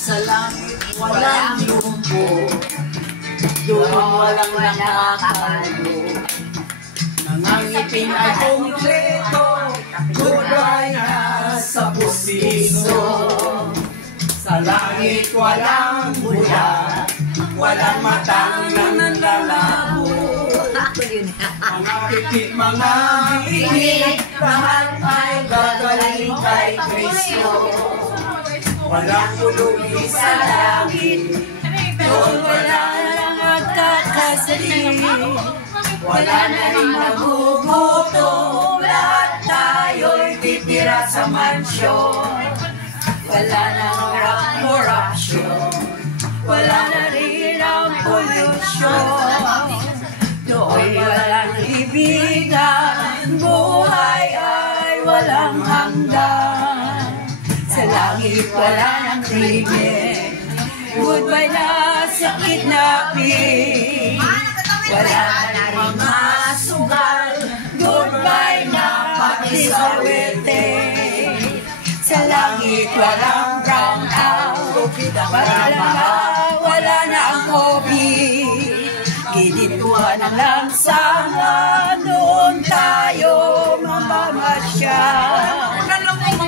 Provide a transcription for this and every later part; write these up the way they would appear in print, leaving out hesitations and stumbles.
Sa langit walang lumpo, doon walang nakakalo. Nangangipin ay kumpleto, goodbye na sa pusiso. Sa langit walang bula, walang matang nanlalabo. Mga pipi, mga bingit, lahat ay gagaling kay Kristo. Walang pulubi sa langit, doon wala nang magkakasali. Wala na rin nagugutom, lahat tayo'y titira sa mansyon. Wala nang corruption, wala na rin ang pollution. Doon walang ibigan, buhay ay walang hanggan. Sa langit wala ng krimen, goodbye na sa kidnapping. Wala na rin masugal, goodbye na pati sa wete. Sa langit walang brown out, wala na ang COVID. Ginituan ang lansangan, doon tayo mamamasya.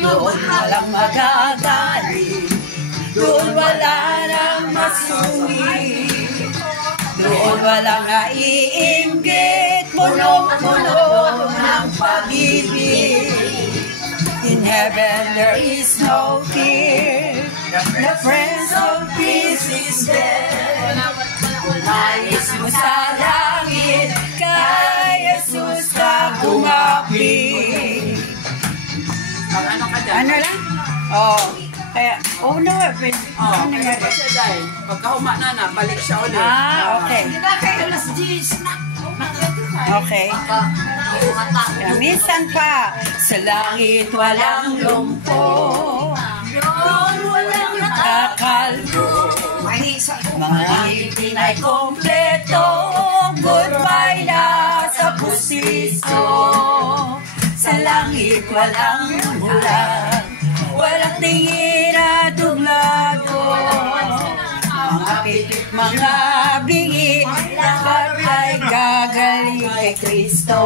Doon walang magagali, doon wala nang masungit. Doon walang naiinggit, punong-puno ng pag-ibig. In heaven there is no fear, the Prince of Peace is there. Umayos mo sa langit, kay Jesus ka kumapit. Ano lang? Oh, kaya, oh no, ano nangyari? Pagkahuma na, balik siya ulit. Ah, okay. Okay. Minsan pa, sa langit walang lumpo, doon walang nakakalbo. Mga ngipin ay kompleto, goodbye na sa pusiso. Sa langit walang bulan, walang tingin na duglago. Mga pitit, mga bingit, lahat ay gagaling kay Kristo.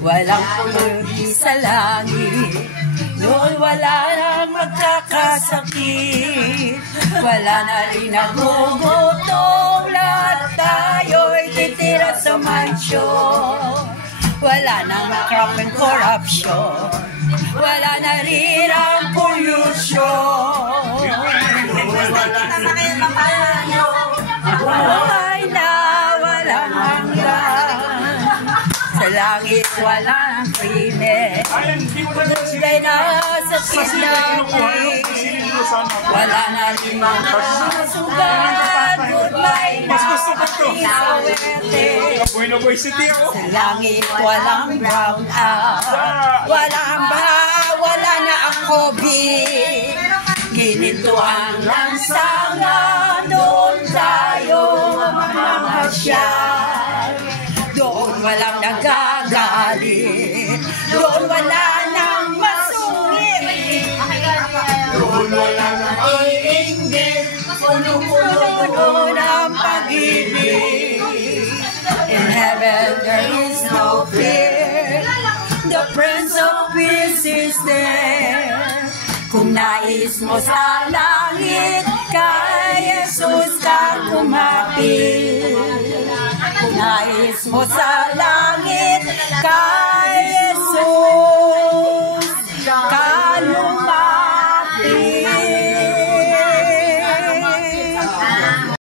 Walang pulubi sa langit, doon wala nang magkakasakit. Wala na rin nagugutom, lahat tayo'y titira sa mansyon. Wala nang crime and corruption, wala na rin ang pollution. Buhay na walang hanggan, sa langit walang krimen. Goodbye na sa kidnapping, wala na rin mga sugat. Goodbye na pati sa wete. Sa langit walang brown out, walang baha, wala na ang COVID. Ginito ang lansangan, doon tayo mamasyal. Doon walang nagagalit, doon wala nang masungit. Doon walang naiinggit, puno-puno ng pag-ibig. In heaven there is no fear, the Prince of Peace is there. Kung nais mo sa langit, kay Jesus ka kumapit. Kung nais mo sa